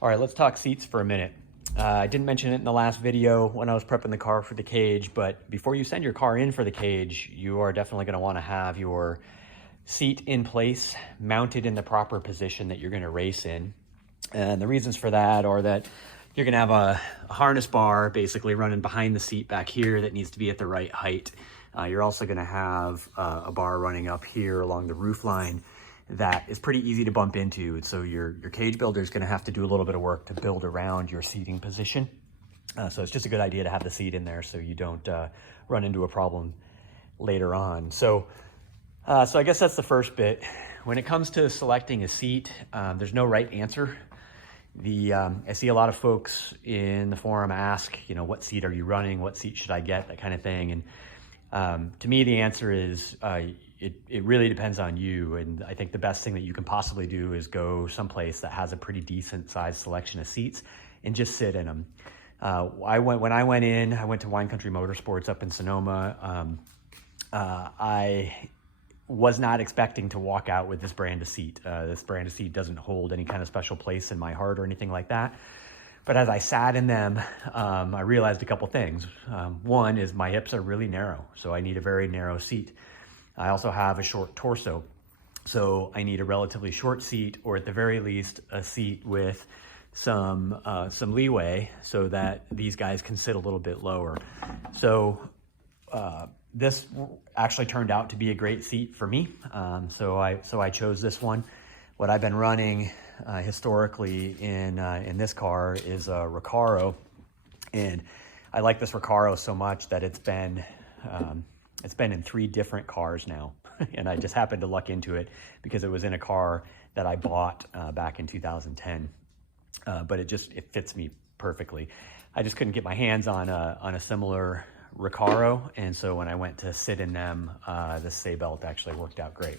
All right, let's talk seats for a minute. I didn't mention it in the last video when I was prepping the car for the cage, but before you send your car in for the cage, you are definitely going to want to have your seat in place, mounted in the proper position that you're going to race in. And the reasons for that are that you're going to have a harness bar basically running behind the seat back here that needs to be at the right height. You're also going to have a bar running up here along the roof line that is pretty easy to bump into. So your cage builder is going to have to do a little bit of work to build around your seating position. So it's just a good idea to have the seat in there so you don't run into a problem later on. So I guess that's the first bit. When it comes to selecting a seat, there's no right answer. I see a lot of folks in the forum ask, what seat are you running? What seat should I get? That kind of thing. And to me, the answer is it really depends on you. And I think the best thing that you can possibly do is go someplace that has a pretty decent sized selection of seats and just sit in them. When I went to Wine Country Motorsports up in Sonoma. I was not expecting to walk out with this brand of seat. This brand of seat doesn't hold any kind of special place in my heart or anything like that. But as I sat in them, I realized a couple things. One is my hips are really narrow, so I need a very narrow seat. I also have a short torso, so I need a relatively short seat, or at the very least, a seat with some leeway so that these guys can sit a little bit lower. So this actually turned out to be a great seat for me. So I chose this one. What I've been running historically in this car is a Recaro, and I like this Recaro so much that it's been in 3 different cars now. And I just happened to luck into it because it was in a car that I bought back in 2010. But it fits me perfectly. I just couldn't get my hands on a similar Recaro, and so when I went to sit in them, the Sabelt actually worked out great.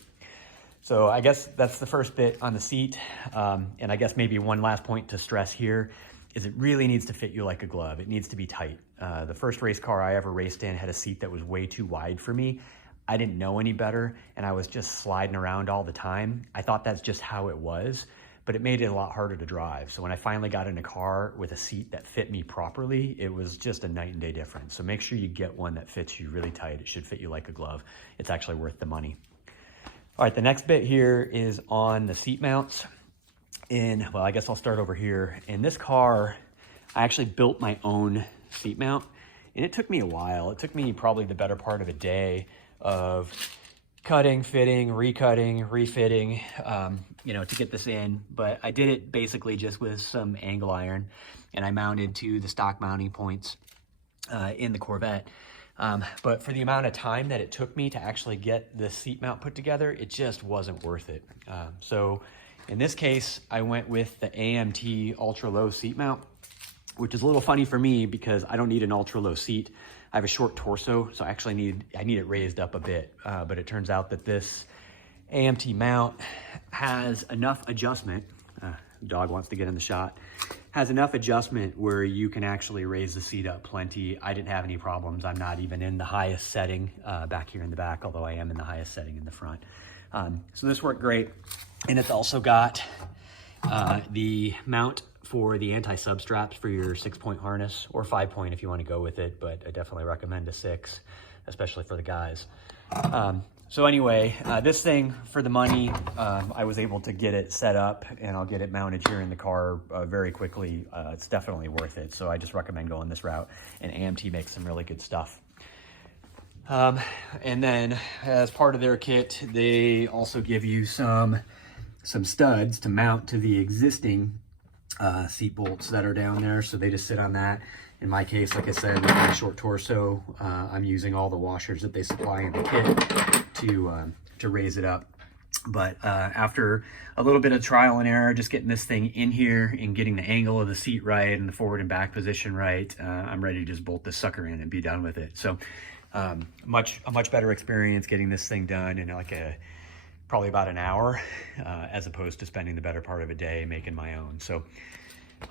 So I guess that's the first bit on the seat. And I guess maybe one last point to stress here is it really needs to fit you like a glove. It needs to be tight. The first race car I ever raced in had a seat that was way too wide for me. I didn't know any better, and I was just sliding around all the time. I thought that's just how it was, but it made it a lot harder to drive. So when I finally got in a car with a seat that fit me properly, it was just a night and day difference. So make sure you get one that fits you really tight. It should fit you like a glove. It's actually worth the money. All right, the next bit here is on the seat mounts. Well, I guess I'll start over here. In this car, I actually built my own seat mount, and it took me a while. It took me probably the better part of a day of cutting, fitting, recutting, refitting, to get this in. But I did it basically just with some angle iron, and I mounted to the stock mounting points in the Corvette. But for the amount of time that it took me to actually get the seat mount put together, it just wasn't worth it. So in this case, I went with the AMT ultra low seat mount, which is a little funny for me because I don't need an ultra low seat. I have a short torso, so I need it raised up a bit. But it turns out that this AMT mount has enough adjustment. Dog wants to get in the shot. Has enough adjustment where you can actually raise the seat up plenty. I didn't have any problems. I'm not even in the highest setting back here in the back, although I am in the highest setting in the front. So this worked great. And it's also got the mount for the anti-sub straps for your 6-point harness, or 5-point if you want to go with it, but I definitely recommend a 6, especially for the guys. So anyway, this thing, for the money, I was able to get it set up, and I'll get it mounted here in the car very quickly. It's definitely worth it, so I just recommend going this route, and AMT makes some really good stuff. And then as part of their kit, they also give you some studs to mount to the existing seat bolts that are down there, so they just sit on that. In my case, like I said, with my short torso, I'm using all the washers that they supply in the kit to raise it up. But after a little bit of trial and error, just getting this thing in here and getting the angle of the seat right and the forward and back position right, I'm ready to just bolt this sucker in and be done with it. So a much better experience getting this thing done in probably about an hour, as opposed to spending the better part of a day making my own. So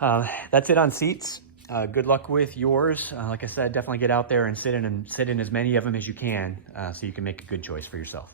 that's it on seats. Good luck with yours. Like I said, definitely get out there and sit in as many of them as you can, so you can make a good choice for yourself.